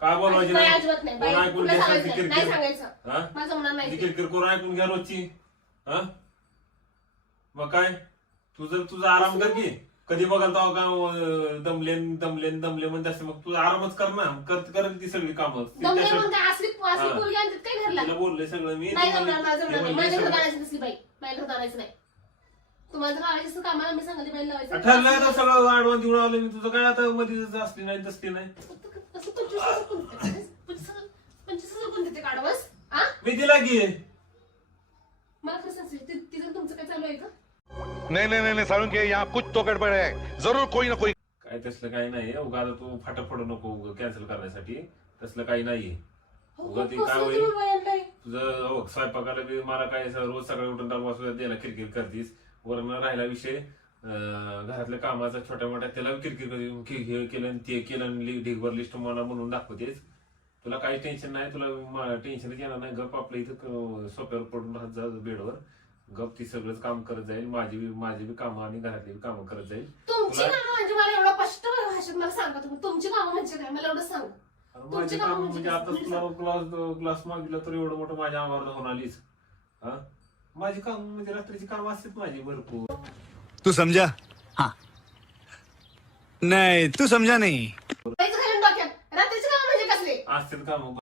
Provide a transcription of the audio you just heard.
काय बोलवायची नाही, अजिबात नाही. कोण ऐकून तुला घ्या सांगायचं नाही. नाही किरकिर सांगायचं. हा मला जमणार नाही. किरकिर करून ऐकून घ्या रोजची हा मग काय तुझा आराम कर की कधी बघाल तेव्हा का दमले म्हणते असं मग तुझा आरामच कर ना करत ती सगळी कामं दमले म्हणते, असली पोरगी आणतात काय घरला? तुला बोलले सगळं मी नाही जमणार, मला जमणार नाही. माझ्या घरात ठरलंय आणायची नसली बाई. माझ्या घरात आणायचं नाही. तुम्हाला जर आणायची असेल कामाला मी सांगितलं बाई लावायचं. तर सगळं आडवं देऊन आलं मी तुझं काय आता मध्ये असली नाही तसली नाही असं 25,000 कोण देते? 25,000 कोण देते काढवस? हा? मी दिला की मला खरं सांग, तिचं तुमचं काय चालू आहे का? नहीं साळुंखे यहाँ कुछ तो गड़बड़ है जरूर कोई ना कोई काय तसलं काही नाही उगा आता तू फाटा फोडू नको कॅन्सल करण्यासाठी तसलं काही नाहीये उगा ते काय होईल तुझं हो स्वयंपाकाला बी मला काय रोज सकाळी उठून डबा सुद्धा द्यायला किरकिर करतीस वरण राहिला विषय घरातल्या कामाचा छोट्या मोठ्या त्याला किरकिर हे केलं ते केलं ढिगभर लिस्ट मला म्हणून दाखवतेस तुला काही टेन्शन नाही तुला टेन्शनच येणार नाही गप आपल्या इथं सोप्यावर पडून राहत जा बेडवर गप ती सगळंच काम करत जाईल माझी बी कामं आणि घरातली बी कामं करत जाईल तुमची कामं म्हणजे मला एवढं स्पष्ट भाषेत मला सांगा तुम्ही तुमची कामं म्हणजे काय मला एवढं सांगा माझी काम म्हणजे आता तुला ग्लास मागितला तर एवढं मोठं माझ्या आवाज होऊन आलीच हा माझी काम म्हणजे रात्रीची काम असतात माझी भरपूर तू समझा हाँ नहीं तू समझा नहीं डोक्यात रात्रीची कामं म्हणजे कसले असतात काम